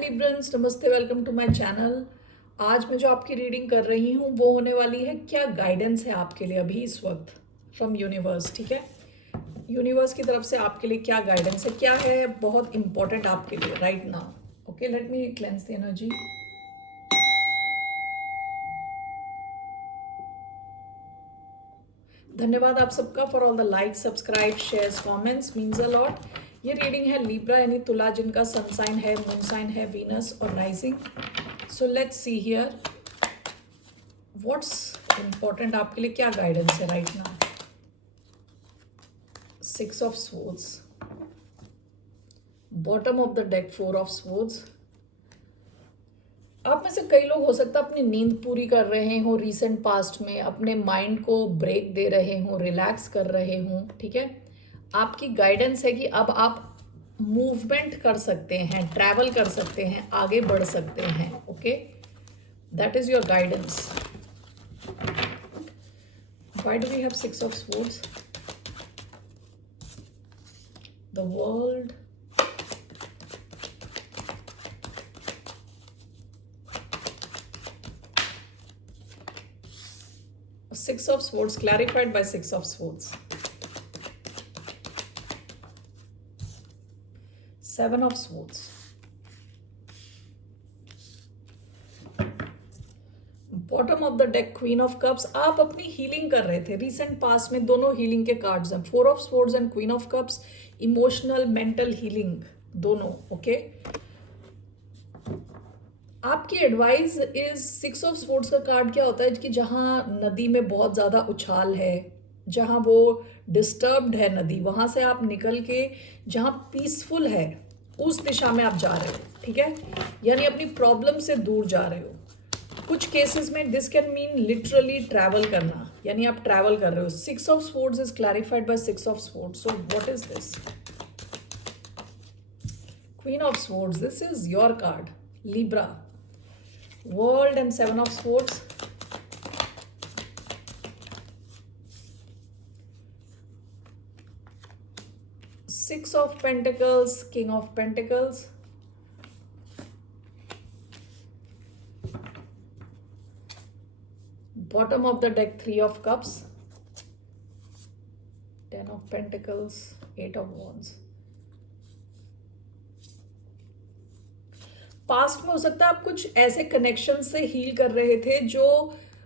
Librans, नमस्ते, welcome to my channel. आज मैं जो आपकी रीडिंग कर रही हूँ वो होने वाली है क्या गाइडेंस है आपके लिए अभी इस वक्त फ्रॉम यूनिवर्स। ठीक है, यूनिवर्स की तरफ से आपके लिए क्या गाइडेंस है, क्या है बहुत इंपॉर्टेंट आपके लिए right now. Okay, let me cleanse the energy. धन्यवाद आप सबका for all the like, subscribe, shares, comments, means a lot. ये रीडिंग है लिब्रा यानी तुला, जिनका सन साइन है, मून साइन है वीनस और rising. So let's see here what's important आपके लिए, क्या गाइडेंस है right now. 6 of swords, bottom of the deck 4 of swords. आप में से कई लोग हो सकता है अपनी नींद पूरी कर रहे हो रिसेंट पास्ट में, अपने माइंड को ब्रेक दे रहे हो, रिलैक्स कर रहे हो। ठीक है, आपकी गाइडेंस है कि अब आप मूवमेंट कर सकते हैं, ट्रैवल कर सकते हैं, आगे बढ़ सकते हैं। Okay, that is your guidance. Why do we have 6 of swords? The world. Six of swords clarified by 6 of swords. 7 of swords. Bottom of the deck queen of cups. आप अपनी हीलिंग कर रहे थे रिसेंट पास्ट में, दोनों healing के cards हैं, 4 of swords and queen of cups. Emotional, mental healing दोनों। ओके, आपकी एडवाइस इज 6 ऑफ स्वॉर्ड्स का कार्ड क्या होता है कि जहां नदी में बहुत ज्यादा उछाल है, जहां वो डिस्टर्ब्ड है नदी, वहां से आप निकल के जहां पीसफुल है उस दिशा में आप जा रहे हो। ठीक है, यानी अपनी प्रॉब्लम से दूर जा रहे हो। कुछ केसेस में this can mean literally travel करना, यानी आप ट्रैवल कर रहे हो। 6 of swords is clarified by 6 of swords. So what is this? Queen of swords, this is your card Libra. World and 7 of swords. Six of Pentacles, King of Pentacles. Bottom of the deck 3 of Cups. 10 of Pentacles, 8 of Wands. Past में हो सकता है आप कुछ ऐसे connection से heal कर रहे थे जो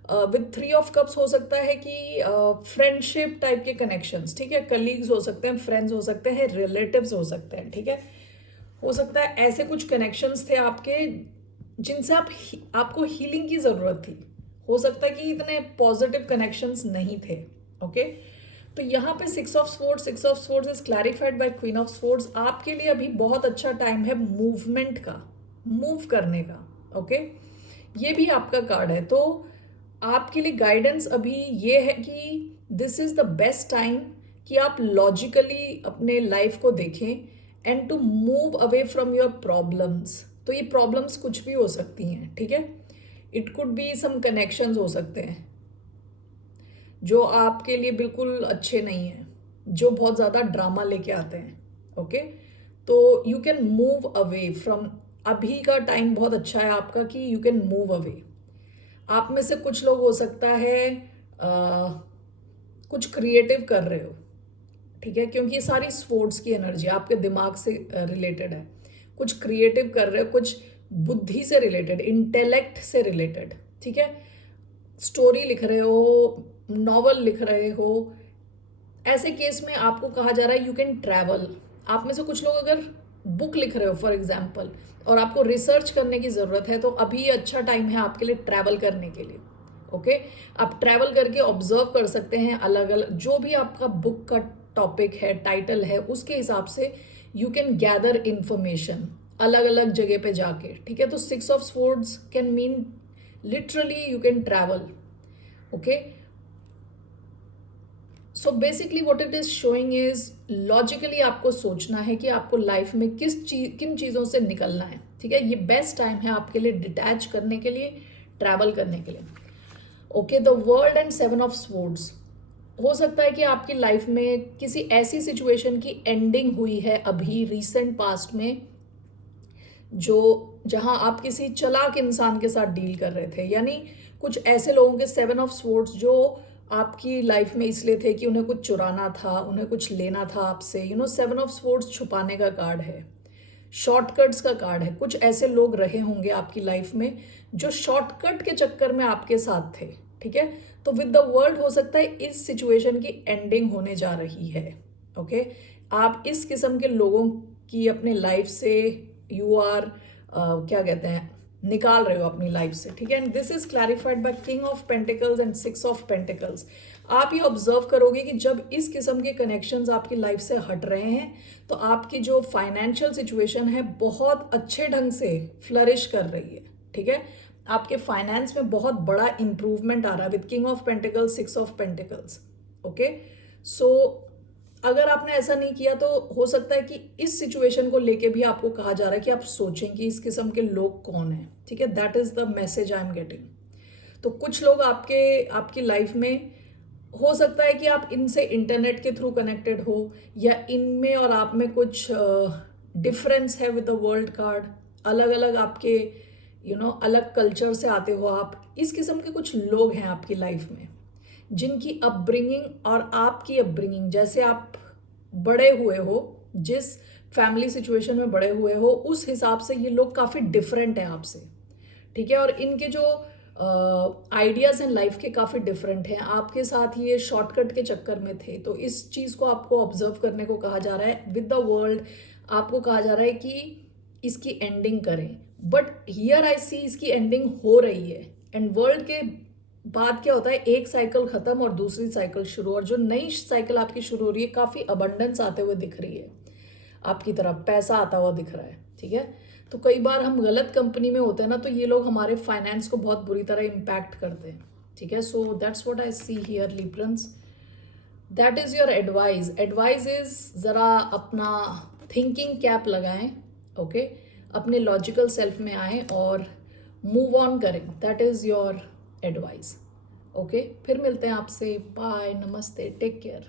विद 3 ऑफ कप्स हो सकता है कि फ्रेंडशिप टाइप के कनेक्शंस। ठीक है, कलीग्स हो सकते हैं, फ्रेंड्स हो सकते हैं, रिलेटिव्स हो सकते हैं। ठीक है, हो सकता है ऐसे कुछ कनेक्शंस थे आपके जिनसे आपको हीलिंग की जरूरत थी। हो सकता है कि इतने पॉजिटिव कनेक्शंस नहीं थे। ओके, तो यहाँ पे 6 of swords is clarified by queen of swords. आपके लिए अभी बहुत अच्छा टाइम है मूवमेंट का, मूव करने का। ओके, ये भी आपका कार्ड है। तो आपके लिए गाइडेंस अभी ये है कि this is the best time कि आप लॉजिकली अपने लाइफ को देखें and to move away from your problems. तो ये प्रॉब्लम्स कुछ भी हो सकती हैं। ठीक है, it could be some connections हो सकते हैं जो आपके लिए बिल्कुल अच्छे नहीं हैं, जो बहुत ज़्यादा ड्रामा लेके आते हैं। ओके, तो you can move away from, अभी का टाइम बहुत अच्छा है आपका कि यू कैन मूव अवे। आप में से कुछ लोग हो सकता है कुछ क्रिएटिव कर रहे हो। ठीक है, क्योंकि ये सारी स्पोर्ट्स की एनर्जी आपके दिमाग से रिलेटेड है। कुछ क्रिएटिव कर रहे हो, कुछ बुद्धि से रिलेटेड, इंटेलेक्ट से रिलेटेड। ठीक है, स्टोरी लिख रहे हो, नॉवल लिख रहे हो। ऐसे केस में आपको कहा जा रहा है यू कैन ट्रैवल। आप में से कुछ लोग अगर बुक लिख रहे हो फॉर एग्जाम्पल और आपको रिसर्च करने की ज़रूरत है, तो अभी अच्छा टाइम है आपके लिए ट्रैवल करने के लिए। ओके, आप ट्रैवल करके ऑब्जर्व कर सकते हैं अलग अलग, जो भी आपका बुक का टॉपिक है, टाइटल है, उसके हिसाब से यू कैन गैदर इंफॉर्मेशन अलग अलग जगह पे जाके। ठीक है, तो 6 of swords can mean literally you can travel. Okay, so basically what it is showing is logically आपको सोचना है कि आपको लाइफ में किन चीज़ों से निकलना है। ठीक है, ये बेस्ट टाइम है आपके लिए डिटैच करने के लिए, ट्रैवल करने के लिए। Okay, the world and 7 of swords. हो सकता है कि आपकी लाइफ में किसी ऐसी सिचुएशन की एंडिंग हुई है अभी रिसेंट पास्ट में जहां आप किसी चालाक इंसान के साथ डील कर रहे थे, यानी कुछ ऐसे लोगों के 7 ऑफ स्वॉर्ड्स जो आपकी लाइफ में इसलिए थे कि उन्हें कुछ चुराना था, उन्हें कुछ लेना था आपसे। 7 ऑफ स्वॉर्ड्स छुपाने का कार्ड है, शॉर्टकट्स का कार्ड है। कुछ ऐसे लोग रहे होंगे आपकी लाइफ में जो शॉर्टकट के चक्कर में आपके साथ थे, ठीक है। तो विद द वर्ल्ड हो सकता है इस सिचुएशन की एंडिंग होने जा रही है, ओके। आप इस किस्म के लोगों की अपने लाइफ से यू आर क्या कहते हैं, निकाल रहे हो अपनी लाइफ से, ठीक है। And this is clarified by king of pentacles and 6 of pentacles. आप ये ऑब्जर्व करोगे कि जब इस किस्म के कनेक्शंस आपकी लाइफ से हट रहे हैं तो आपकी जो फाइनेंशियल सिचुएशन है बहुत अच्छे ढंग से फ्लरिश कर रही है, ठीक है। आपके फाइनेंस में बहुत बड़ा इंप्रूवमेंट आ रहा है with king of pentacles 6 of pentacles, okay. So अगर आपने ऐसा नहीं किया तो हो सकता है कि इस सिचुएशन को लेके भी आपको कहा जा रहा है कि आप सोचें कि इस किस्म के लोग कौन हैं, ठीक है। That is the message I am getting. तो कुछ लोग आपकी लाइफ में हो सकता है कि आप इनसे इंटरनेट के थ्रू कनेक्टेड हो, या इनमें और आप में कुछ डिफरेंस है विद द वर्ल्ड कार्ड। अलग अलग आपके अलग कल्चर से आते हो आप। इस किस्म के कुछ लोग हैं आपकी लाइफ में जिनकी अपब्रिंगिंग और आपकी अपब्रिंगिंग, जैसे आप बड़े हुए हो, जिस फैमिली सिचुएशन में बड़े हुए हो, उस हिसाब से ये लोग काफ़ी डिफरेंट हैं आपसे, ठीक है। और इनके जो आइडियाज़ इन लाइफ के काफ़ी डिफरेंट हैं। आपके साथ ये शॉर्टकट के चक्कर में थे, तो इस चीज़ को आपको ऑब्जर्व करने को कहा जा रहा है। विद द वर्ल्ड आपको कहा जा रहा है कि इसकी एंडिंग करें, बट हियर आई सी इसकी एंडिंग हो रही है। एंड वर्ल्ड के बाद क्या होता है, एक साइकिल खत्म और दूसरी साइकिल शुरू, और जो नई साइकिल आपकी शुरू हो रही है काफ़ी अबंडेंस आते हुए दिख रही है, आपकी तरफ पैसा आता हुआ दिख रहा है, ठीक है। तो कई बार हम गलत कंपनी में होते हैं ना, तो ये लोग हमारे फाइनेंस को बहुत बुरी तरह इम्पैक्ट करते हैं, ठीक है। So that's what I see here Librans. That is your advice. Advice is ज़रा अपना थिंकिंग कैप लगाएं, ओके। अपने लॉजिकल सेल्फ में आएँ और मूव ऑन करें। That is your advice, okay. फिर मिलते हैं आपसे। बाय, नमस्ते, टेक केयर।